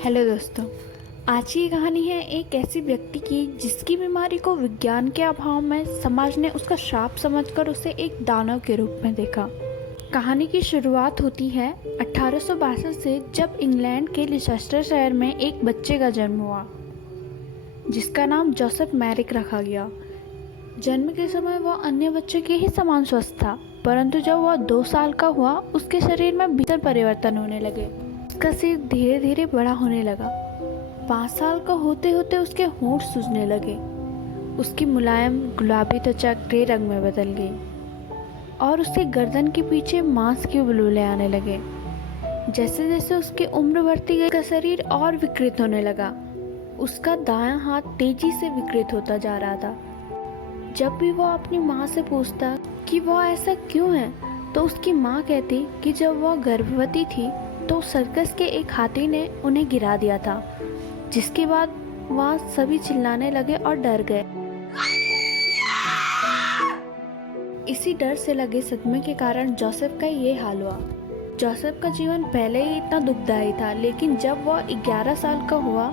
Hello दोस्तों। आज की कहानी है एक ऐसी व्यक्ति की जिसकी बीमारी को विज्ञान के अभाव में समाज ने उसका श्राप समझकर उसे एक दानव के रूप में देखा। कहानी की शुरुआत होती है 1862 से, जब इंग्लैंड के लिसेस्टर शहर में एक बच्चे का जन्म हुआ जिसका नाम जोसेफ मैरिक रखा गया। जन्म के समय वह अन्य बच्चों के ही समान स्वस्थ था, परंतु जब वह 2 साल का हुआ उसके शरीर में भीतर परिवर्तन होने लगे। उसका सिर धीरे धीरे बड़ा होने लगा। 5 साल का होते होते उसके होंठ सूजने लगे। उसकी मुलायम गुलाबी त्वचा ग्रे रंग में बदल गई और उसके गर्दन के पीछे मांस के बुलबुले आने लगे। जैसे जैसे उसकी उम्र बढ़ती गई उसका शरीर और विकृत होने लगा। उसका दायां हाथ तेजी से विकृत होता जा रहा था। जब भी वह अपनी माँ से पूछता कि वह ऐसा क्यों है, तो उसकी माँ कहती कि जब वह गर्भवती थी तो सर्कस के एक हाथी ने उन्हें गिरा दिया था, जिसके बाद वहाँ सभी चिल्लाने लगे और डर गए। इसी डर से लगे सदमे के कारण जोसेफ का ये हाल हुआ। जोसेफ का जीवन पहले ही इतना दुखदायी था, लेकिन जब वह 11 साल का हुआ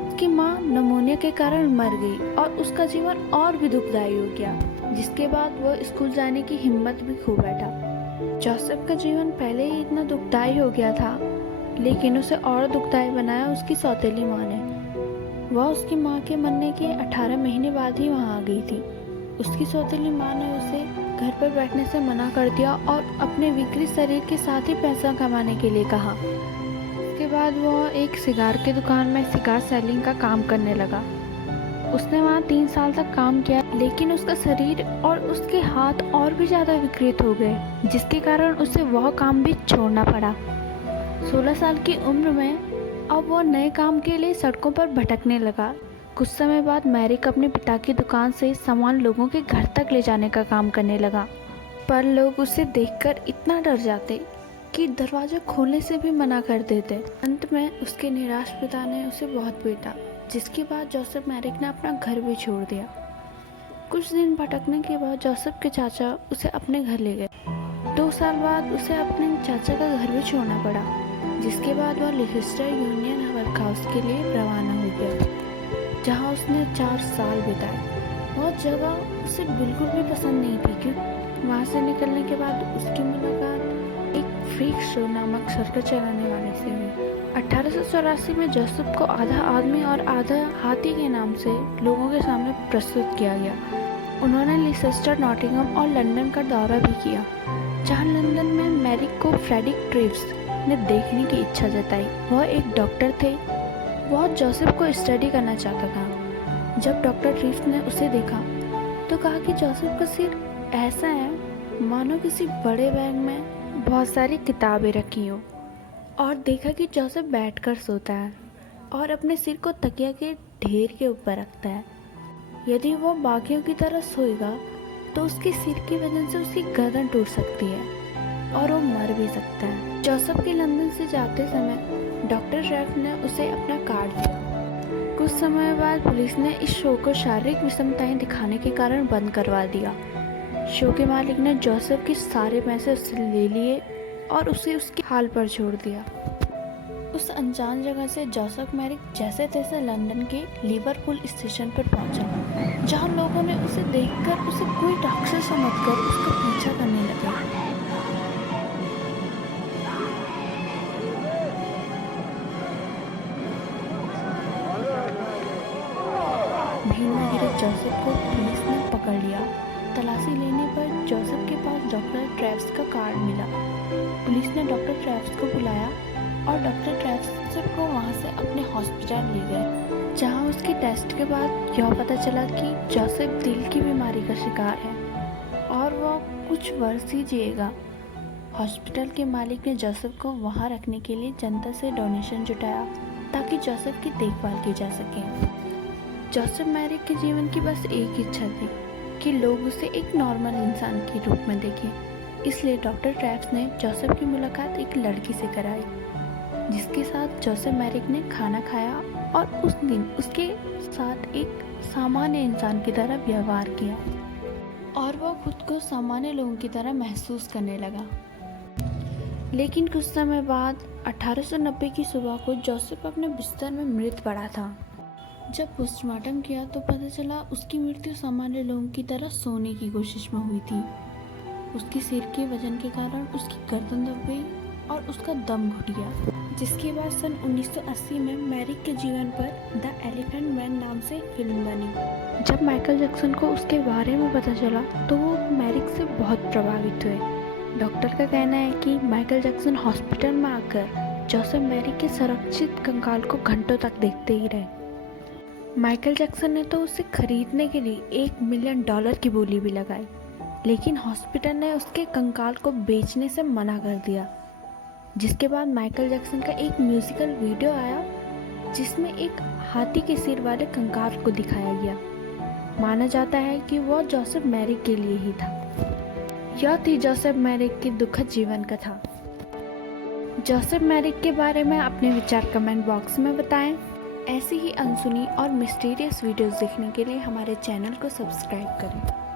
उसकी माँ निमोनिया के कारण मर गई और उसका जीवन और भी दुखदायी हो गया, जिसके बाद वह स्कूल जाने की हिम्मत भी खो बैठा। जोसेफ का जीवन पहले ही इतना दुखदायी हो गया था, लेकिन उसे और दुखदायी बनाया उसकी सौतेली माँ ने। वह उसकी माँ के मरने के 18 महीने बाद ही वहाँ आ गई थी। उसकी सौतेली माँ ने उसे घर पर बैठने से मना कर दिया और अपने विकृत शरीर के साथ ही पैसा कमाने के लिए कहा। उसके बाद वह एक सिगार की दुकान में सिगार सेलिंग का काम करने लगा। उसने वहाँ 3 साल तक काम किया, लेकिन उसका शरीर और उसके हाथ और भी ज़्यादा विकृत हो गए, जिसके कारण उसे वह काम भी छोड़ना पड़ा। 16 साल की उम्र में अब वह नए काम के लिए सड़कों पर भटकने लगा। कुछ समय बाद मैरिक अपने पिता की दुकान से सामान लोगों के घर तक ले जाने का काम करने लगा, पर लोग उसे देखकर इतना डर जाते कि दरवाजा खोलने से भी मना कर देते। अंत में उसके निराश पिता ने उसे बहुत पीटा, जिसके बाद जोसेफ मैरिक ने अपना घर भी छोड़ दिया। कुछ दिन भटकने के बाद जोसेफ के चाचा उसे अपने घर ले गए। 2 साल बाद उसे अपने चाचा का घर भी छोड़ना पड़ा, जिसके बाद वह लिसेस्टर यूनियन वर्कहाउस के लिए रवाना हो गया, जहां उसने 4 साल बिताए। वह जगह उसे बिल्कुल भी पसंद नहीं थी, क्योंकि वहाँ से निकलने के बाद उसकी मुलाकात एक फ्रीक शो नामक सर्कस चलाने वाले से हुई। 1884 में जोसेफ को आधा आदमी और आधा हाथी के नाम से लोगों के सामने प्रस्तुत किया गया। उन्होंने लिसेस्टर, नॉटिंघम और लंदन का दौरा भी किया, जहां लंदन में मैरिक को फ्रेडरिक ट्रीव्स ने देखने की इच्छा जताई। वह एक डॉक्टर थे। वह जोसेफ को स्टडी करना चाहता था। जब डॉक्टर ट्रीव्स ने उसे देखा तो कहा कि जोसेफ का सिर ऐसा है मानो किसी बड़े बैग में बहुत सारी किताबें रखी हो, और देखा कि जोसेफ बैठकर सोता है और अपने सिर को तकिया के ढेर के ऊपर रखता है। यदि वो बाकियों की तरह सोएगा तो उसके सिर की वजह से उसकी गर्दन टूट सकती है और वो मर भी सकता है। जोसेफ के लंदन से जाते समय डॉक्टर ट्रेफ ने उसे अपना कार्ड दिया। कुछ समय बाद पुलिस ने इस शो को शारीरिक विषमताएं दिखाने के कारण बंद करवा दिया। शो के मालिक ने जोसेफ के सारे पैसे उससे ले लिए और उसे उसके हाल पर छोड़ दिया। उस अनजान जगह से जोसेफ मैरिक जैसे तैसे लंदन के लिवरपूल स्टेशन पर पहुंचा, जहां लोगों ने उसे देखकर उसे कोई राक्षस समझकर उसका पीछा करने लगे। भीड़ में गिरे जोसेफ को पुलिस ने पकड़ लिया। तलाशी लेने पर जोसेफ के पास डॉक्टर ट्रेव्स का कार्ड मिला। पुलिस ने डॉक्टर ट्रेव्स को बुलाया और डॉक्टर ट्रेव्स को वहाँ से अपने हॉस्पिटल ले गए, जहाँ उसके टेस्ट के बाद यह पता चला कि जोसेफ दिल की बीमारी का शिकार है और वह कुछ वर्ष ही जिएगा। हॉस्पिटल के मालिक ने जोसेफ को वहाँ रखने के लिए जनता से डोनेशन जुटाया ताकि जोसेफ की देखभाल की जा सके। जोसेफ मैरिक के जीवन की बस एक इच्छा थी कि लोग उसे एक नॉर्मल इंसान के रूप में देखें। इसलिए डॉक्टर ट्रेव्स ने जोसेफ की मुलाकात एक लड़की से कराई, जिसके साथ जोसेफ मैरिक ने खाना खाया और उस दिन उसके साथ एक सामान्य इंसान की तरह व्यवहार किया और वह खुद को सामान्य लोगों की तरह महसूस करने लगा। लेकिन कुछ समय बाद 1890 की सुबह को जोसेफ अपने बिस्तर में मृत पड़ा था। जब पोस्टमार्टम किया तो पता चला उसकी मृत्यु सामान्य लोगों की तरह सोने की कोशिश में हुई थी। उसके सिर के वजन के कारण उसकी गर्दन दब गई और उसका दम घुट गया, जिसके बाद सन 1980 में मैरिक के जीवन पर द एलिफेंट मैन नाम से फिल्म बनी। जब माइकल जैक्सन को उसके बारे में पता चला तो वो मैरिक से बहुत प्रभावित हुए। डॉक्टर का कहना है कि माइकल जैक्सन हॉस्पिटल में आकर जोसेफ मैरिक के संरक्षित कंकाल को घंटों तक देखते ही रहे। माइकल जैक्सन ने तो उसे खरीदने के लिए $1 मिलियन की बोली भी लगाई, लेकिन हॉस्पिटल ने उसके कंकाल को बेचने से मना कर दिया। जिसके बाद माइकल जैक्सन का एक म्यूजिकल वीडियो आया जिसमें एक हाथी के सिर वाले कंकाल को दिखाया गया। माना जाता है कि वह जोसेफ मैरिक के लिए ही था। यह थी जोसेफ मैरिक की दुखद जीवन कथा। जोसेफ मैरिक के बारे में अपने विचार कमेंट बॉक्स में बताएं। ऐसी ही अनसुनी और मिस्टीरियस वीडियोस देखने के लिए हमारे चैनल को सब्सक्राइब करें।